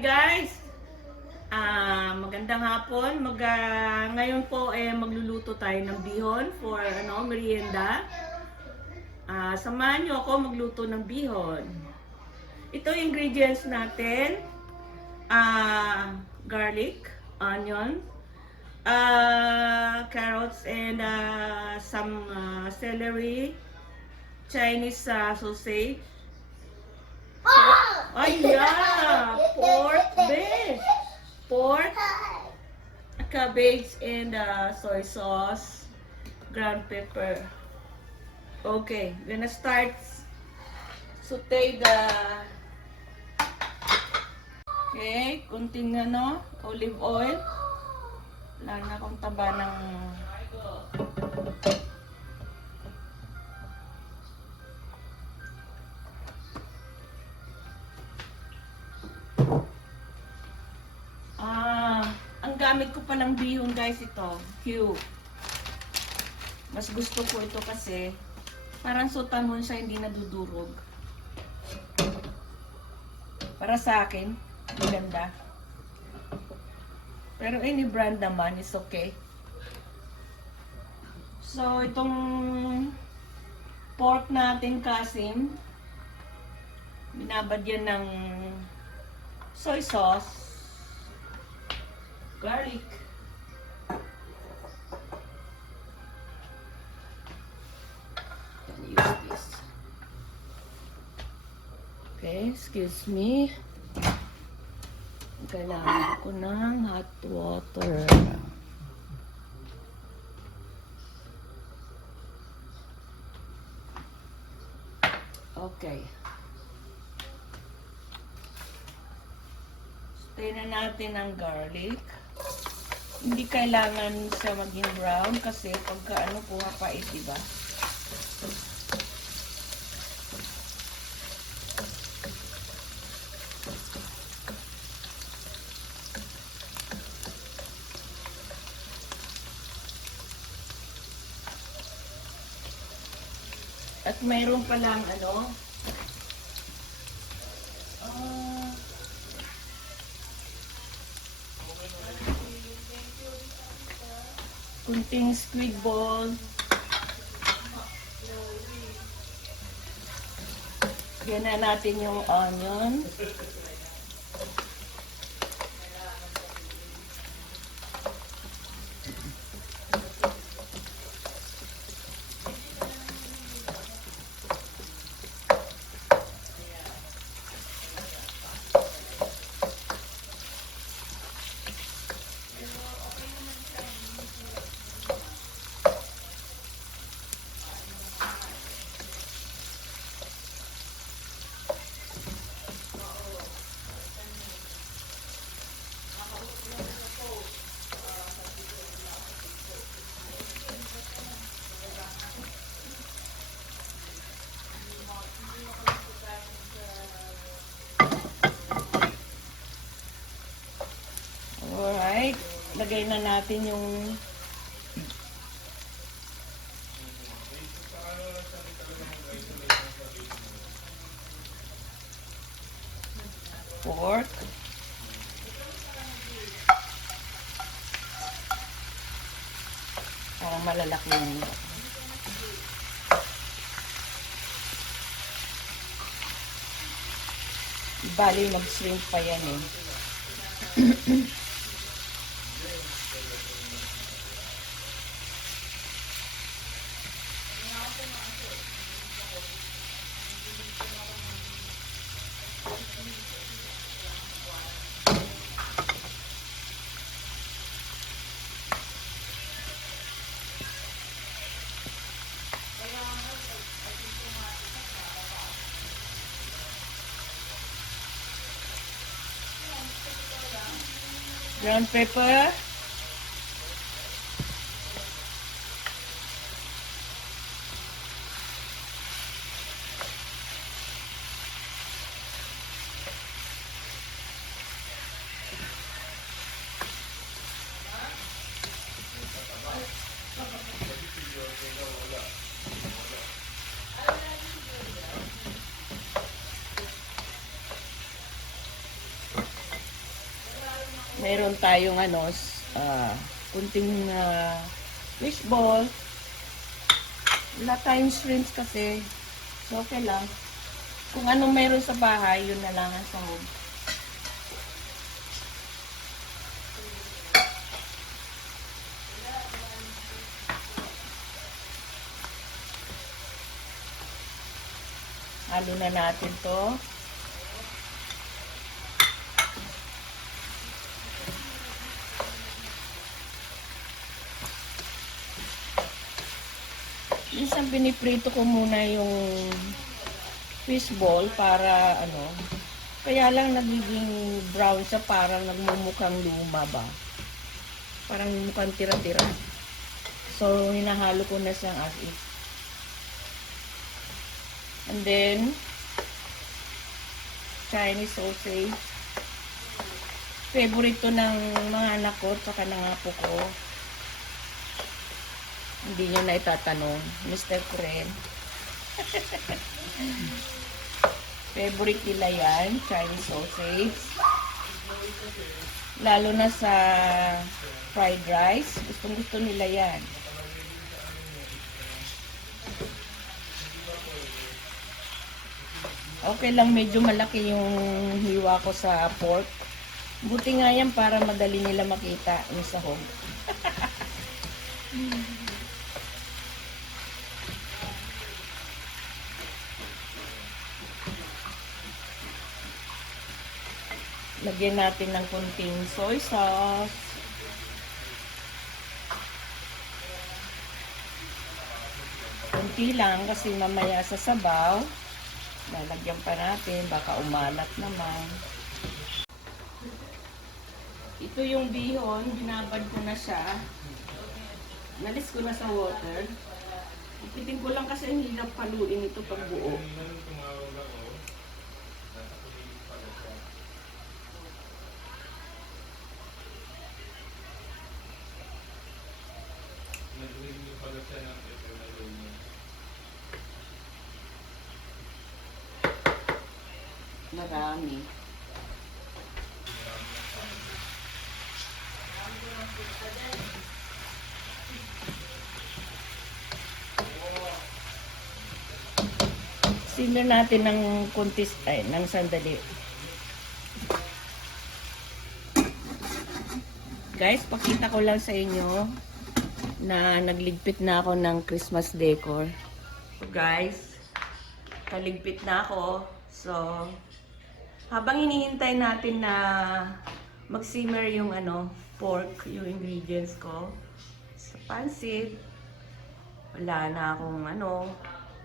guys! Magandang hapon. Ngayon po magluluto tayo ng bihon for merienda. Samahan niyo ako magluto ng bihon. Ito yung ingredients natin. Garlic, onion, carrots and some celery, Chinese sausage. Yeah! Pork, cabbage, and soy sauce, ground pepper. Okay, gonna start saute the... Okay, kunting olive oil. Wala na akong taba ng... ang gamit ko palang bihon guys ito, cube. Mas gusto ko ito kasi parang sutanhon siya, hindi nadudurog. Para sa akin, maganda. Pero any brand naman is okay. So itong pork natin kasim, binabadyan ng soy sauce, garlic, use this. Okay, excuse me. Kailangan ko ng hot water. Okay. Stay na natin ang garlic. Hindi kailangan siya maging brown kasi pagka pumapait, diba? At mayroon palang kunting squid ball. Yan na natin yung onion. Alright, lagay na natin yung pork. Parang malalaki yun. Bali, mag-shrink pa yan eh. Ground pepper. Mayroon tayong kunting fishball. Wala tayong shrimps kasi. So, okay lang. Kung anong mayroon sa bahay, yun na lang ang sahog. Halo na natin to. Minsan piniprito ko muna yung fishball para kaya lang nagiging brown siya, parang nagmumukhang luma ba. Parang mukhang tira-tira. So, hinahalo ko na siyang as is. And then, Chinese sausage. Favorite to ng mga anak ko, tsaka ng apo ko. Hindi nyo na itatanong, Mr. Kren. Favorite nila yan, Chinese sausage. Lalo na sa fried rice, gustong-gusto nila yan. Okay lang, medyo malaki yung hiwa ko sa pork. Buti nga yan para madali nila makita yung sahog. Lagyan natin ng kunting soy sauce. Kunti lang kasi mamaya sa sabaw. Lalagyan pa natin, baka umalat naman. Ito yung bihon, binabad ko na siya. Nalis ko na sa water. Ipitin ko lang kasi ang hirap paluin ito pag buo. Marami. Simmer natin ng ng sandali. Guys, pakita ko lang sa inyo na nagligpit na ako ng Christmas decor. So guys, kaligpit na ako. So, habang hinihintay natin na mag-simmer yung pork, yung ingredients ko sa pansit, wala na akong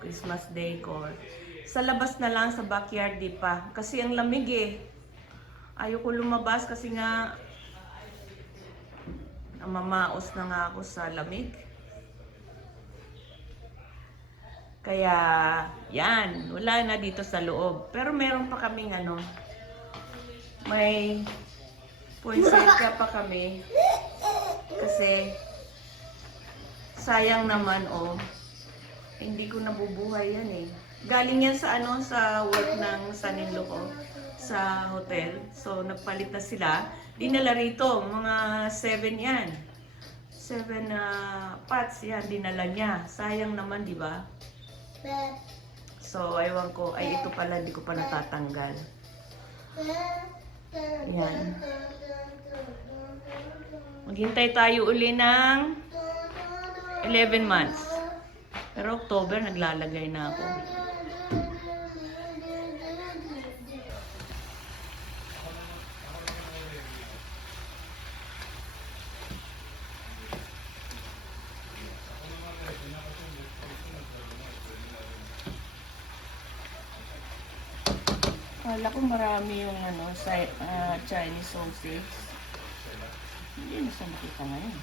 Christmas decor. Sa labas na lang, sa backyard di pa. Kasi ang lamig eh. Ayoko lumabas kasi nga namamaos na nga ako sa lamig. Kaya, yan. Wala na dito sa loob. Pero meron pa kaming may poinsettia pa kami. Kasi, sayang naman hindi ko nabubuhay yan eh. Galing yan sa sa work ng son-in-law ko sa hotel. So, nagpalit na sila. Dinala rito, mga 7 yan. 7 pots yan, dinala niya. Sayang naman, di ba? So, aywan ko. Ay, ito pala, hindi ko pa natatanggal. Yan. Maghintay tayo uli ng 11 months. Pero October, naglalagay na ako. Kala ko marami yung Chinese sausage. Hindi na siya makita ngayon.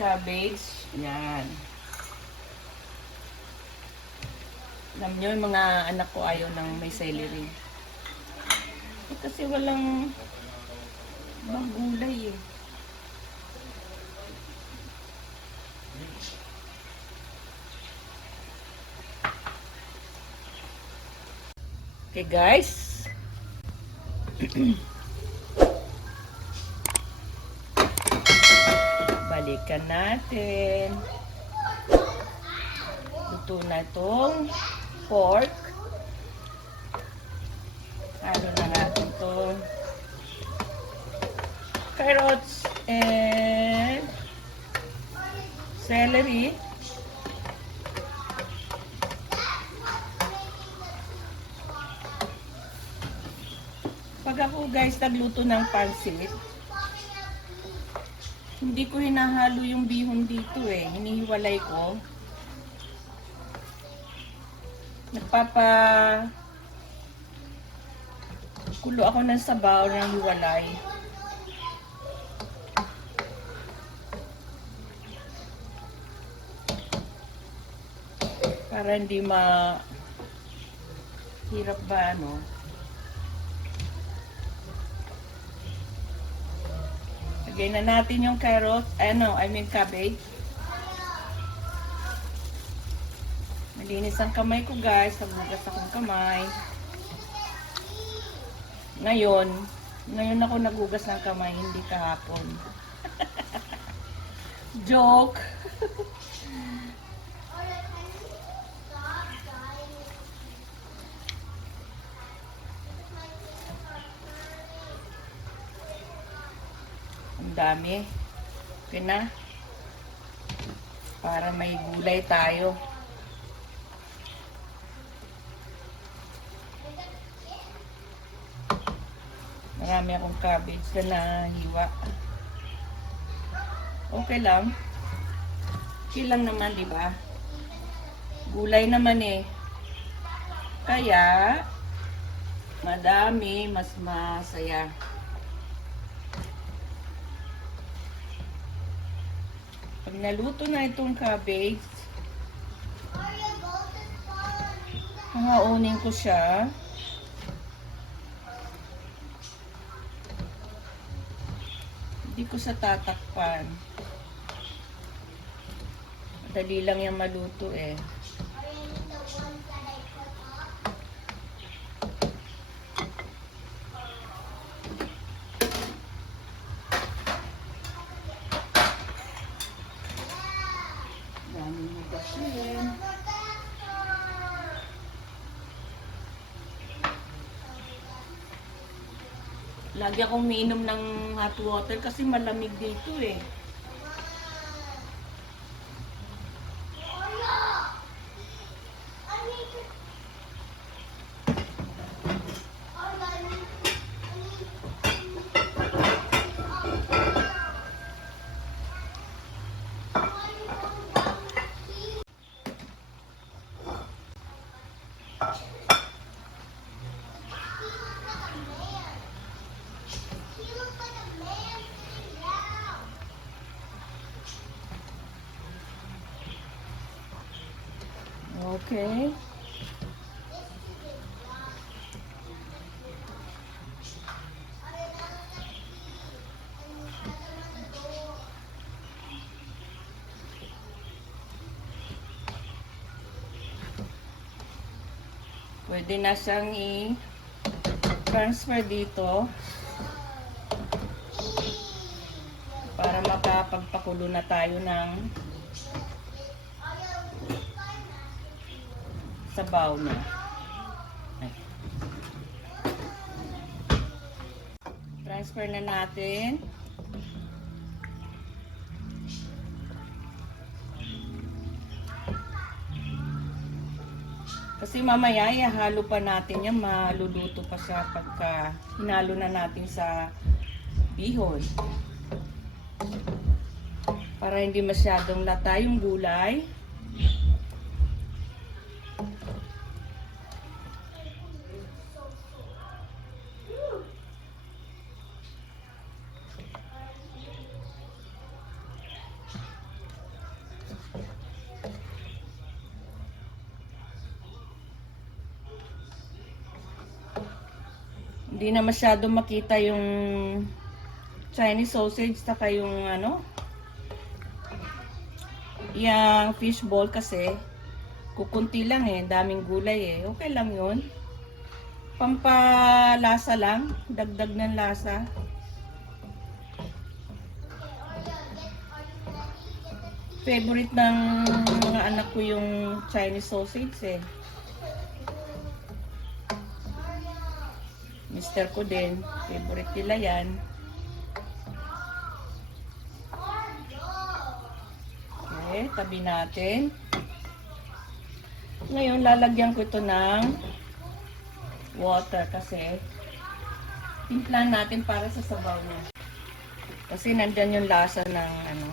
Cabbage. Yan. Alam nyo, yung mga anak ko ayaw ng may celery. Kasi walang gulay eh. Okay guys. Balikan natin. Luto na itong pork. Ano na natin itong carrots and celery. Pag ako guys nagluto ng pansit, hindi ko hinahalo yung bihon dito eh. Hinihiwalay ko. Kulo ako ng sabaw ng hiwalay. Para hindi hirap ba ano. Lagay na natin yung carrot, cabbage. Malinis ang kamay ko guys, nagugas akong kamay. Ngayon ako nagugas ng kamay, hindi kahapon. Joke! Ang dami. Okay na. Para may gulay tayo. Marami akong cabbage na nahiwa. Okay lang. Okay lang naman, di ba? Gulay naman eh. Kaya, madami, mas masaya. Pag naluto na itong cabbage, hahaunin ko siya. Hindi ko sa tatakpan. Madali lang yung maluto eh. Daming magasin. Lagi akong umiinom ng hot water kasi malamig dito eh. Okay. Pwede na siyang i-transfer dito para makapagpakulo na tayo ng sabaw na. Transfer na natin. Kasi mamaya ihalo pa natin yan, maluluto pa siya pagka hinalo na natin sa bihon. Para hindi masyadong lata yung gulay. Hindi na masyado makita yung Chinese sausage saka yung yung fishball kasi kukunti lang eh, daming gulay eh. Okay lang yun. Pampalasa lang, dagdag ng lasa. Favorite ng mga anak ko yung Chinese sausage eh. Mister ko din, favorite nila yan. Okay, tabi natin. Ngayon, lalagyan ko ito ng water kasi timplan natin para sa sabaw niya. Kasi nandyan yung lasa ng ano.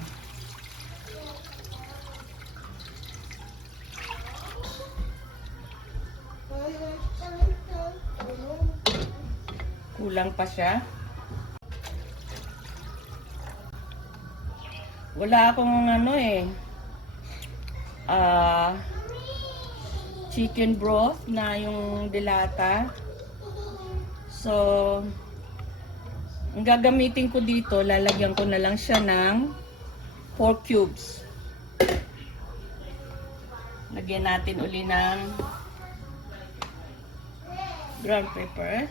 Kulang pa siya. Wala akong ano eh. Chicken broth na yung dilata. So, ang gagamitin ko dito, lalagyan ko na lang siya ng 4 cubes. Lagyan natin uli ng ground pepper.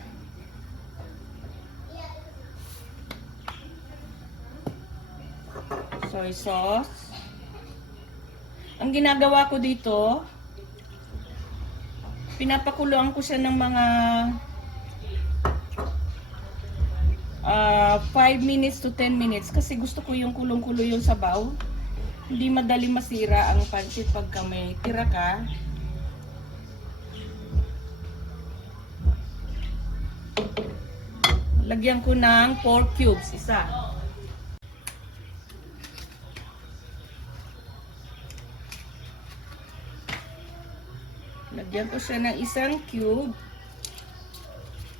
Soy sauce. Ang ginagawa ko dito, pinapakuluan ko siya ng mga 5 minutes to 10 minutes kasi gusto ko yung kulong-kulo yung sabaw. Hindi madali masira ang pancit pagka may tira ka. Lagyan ko ng 4 cubes, isa. Lagyan ko siya ng isang cube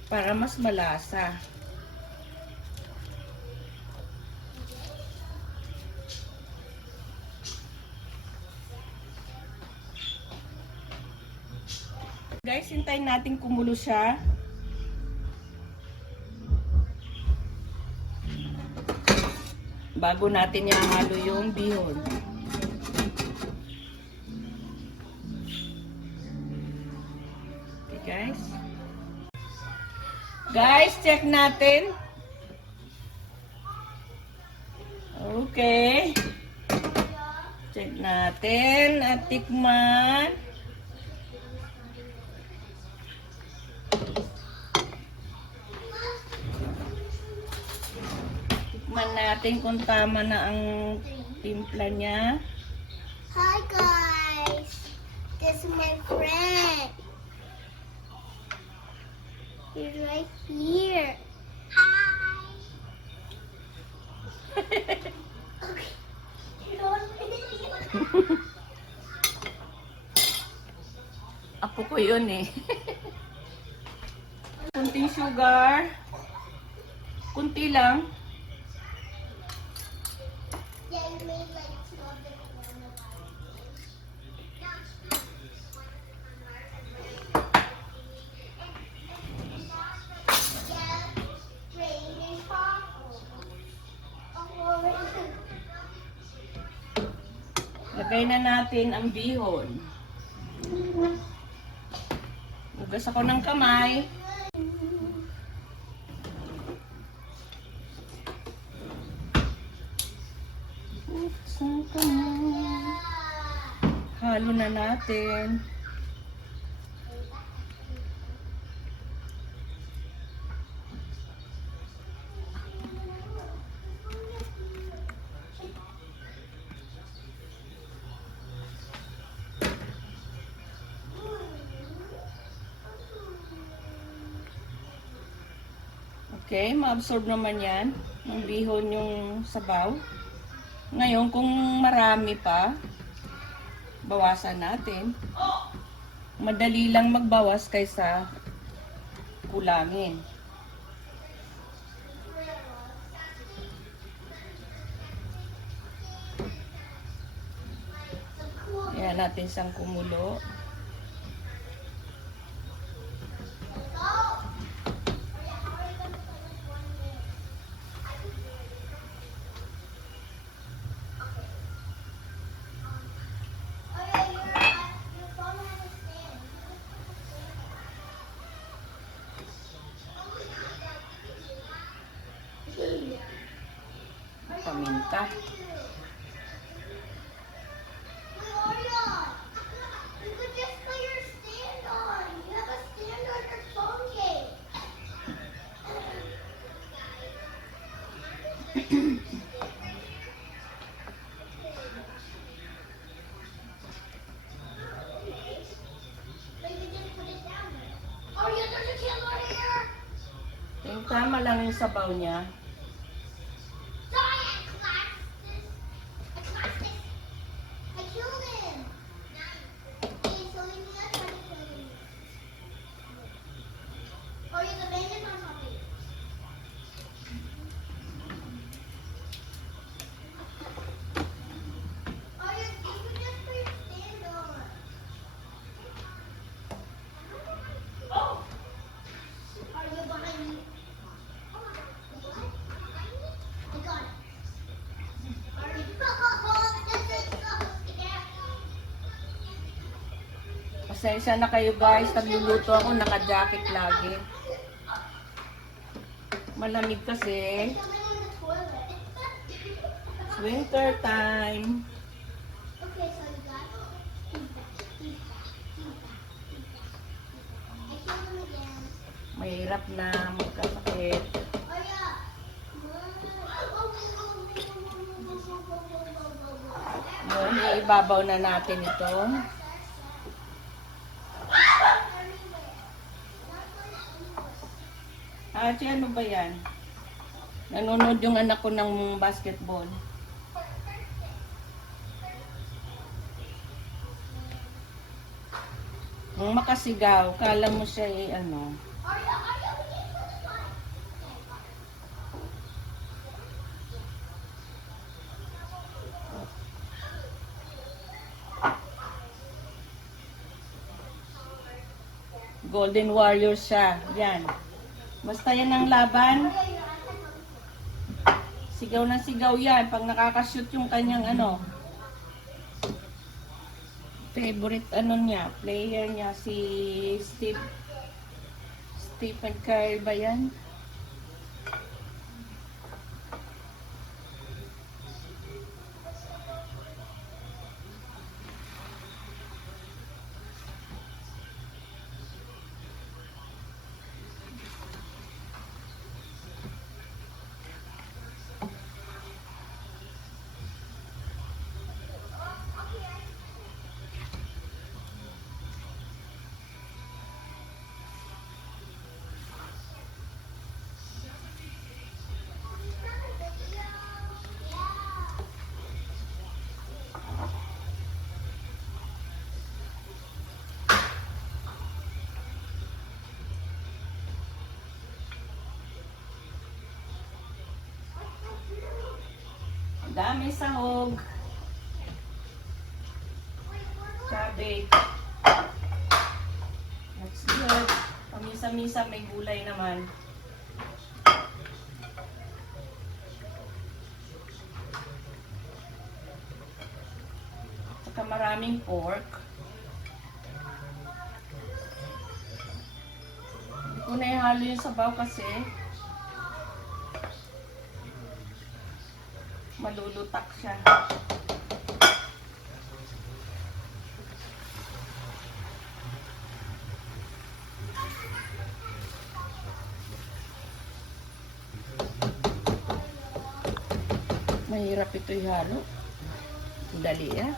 para mas malasa. Guys, hintayin natin kumulo siya. Bago natin ihalo yung bihon. Okay, guys, check natin. Okay. Check natin at tikman. Tikman natin kung tama na ang timpla niya. Hi guys, this is my friend. He's right here. Hi. Okay. You know what? Apo ko yun eh. Kunting sugar. Kunti lang. Yeah, you made like two of them in one of Lagay na natin ang bihon. Hugas ako ng kamay. Halo na natin. Okay, ma-absorb naman yan. Ng bihon yung sabaw. Ngayon, kung marami pa, bawasan natin. Madali lang magbawas kaysa kulangin. Ayan natin siyang kumulo. ka. Wait, Aria, you could just put your stand on. You have a stand on your phone case. But you just put it down there. Aria, there's a candle here. Yung tama lang yung sabaw niya. Die, I classed this. I classed this. I killed him. Okay, so we need to try to kill him. Aria, the bandit's on top of you. Aria, you could just put your stand on. Oh! Aria, behind me. What? Behind me? I got it. Aria, this is so scary. Pasensya na kayo guys, nagluluto ako, naka-jacket lagi. Malamig kasi. Something in the toilet. Winter time. Okay, so you got he's back, he's back, he's back, he's back. I killed him again. Mahirap na magkasakit. Oh yeah. Yun, iibabaw na natin ito. Ate, ano ba yan? Nanonood yung anak ko ng basketball. Nung makasigaw, kala mo siya ano. Golden Warrior siya. Yan. Basta yan ang laban. Sigaw na sigaw yan. Pag nakakashoot yung kanyang ano. Favorite ano niya. Player niya. Si Stephen Curry ba yan? Dami sahog. Cabbage. That's good. Pamisa-misa may gulay naman. Saka maraming pork. Hindi ko na ihalo yung sabaw kasi malulutak siya. Mahirap ito ihalo. Dali ah.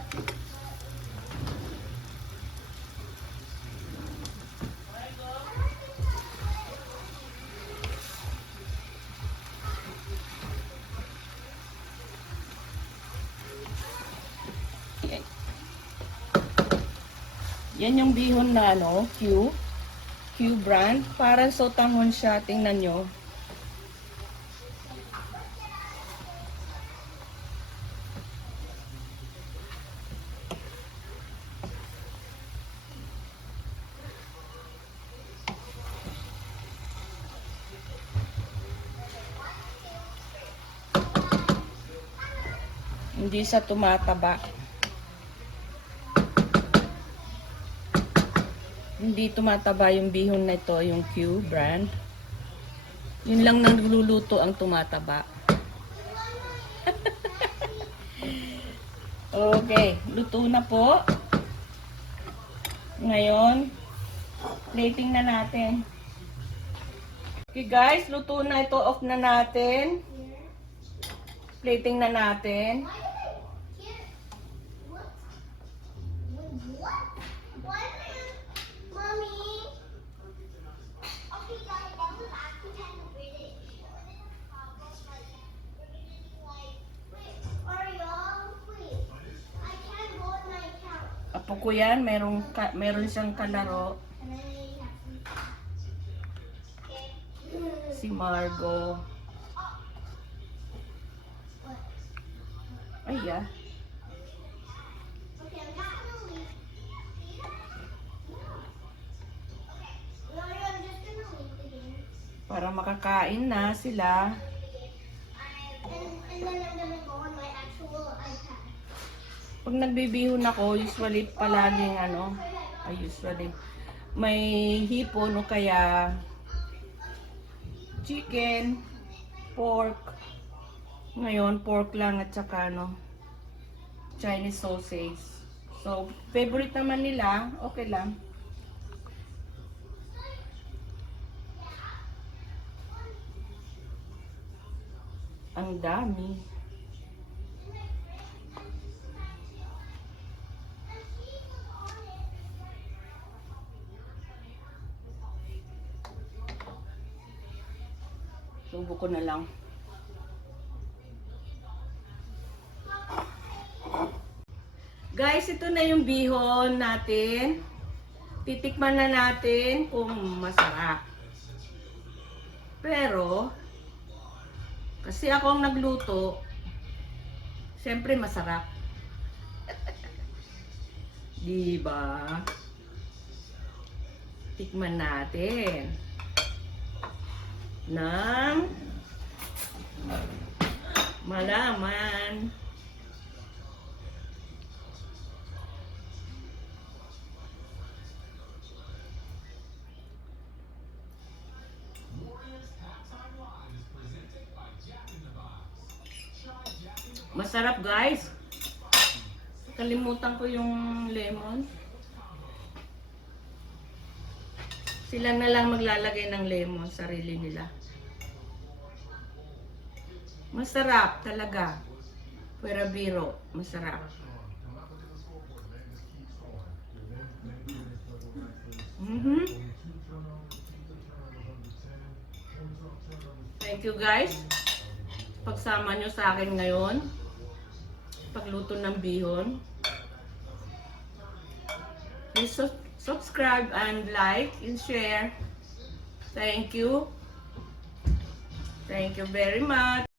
Yan yung bihon na ano, Q brand. Parang sotanghon siya. Tingnan nyo. Hindi sa tumataba. Hindi tumataba yung bihon na ito, yung Q brand. Yun lang nagluluto ang tumataba. Okay, luto na po. Ngayon, plating na natin. Okay guys, luto na ito. Off na natin. Plating na natin. What? What? Why did Mommy? Okay, guys, that was actually kind of British. Wait, Ariel, wait. I can't go in my account. Apo ko yan, meron siyang kalaro. And then you have to. Okay. Si Margo. What? Ay, Okay, yeah. I'm not gonna leave. Okay. No, I'm just gonna leave the game. Para makakain na sila. And then I'm gonna go on my actual iPad. Pag nagbibihon ako, usually palaging usually may hipon o kaya chicken, pork. Ngayon, pork lang at saka Chinese sausage. So, favorite naman nila, okay lang. Ang dami. Subo ko na lang. Guys, ito na yung bihon natin. Titikman na natin kung masarap. Pero, kasi ako ang nagluto, siyempre masarap. Diba? Tikman natin. Nang malaman. Masarap guys. Kalimutan ko yung lemon. Sila na lang maglalagay ng lemon, sarili nila. Masarap talaga. Pwera biro, masarap. Thank you guys. Pagsama nyo sa akin ngayon. Pagluto ng bihon. Please subscribe and like and share. Thank you. Thank you very much.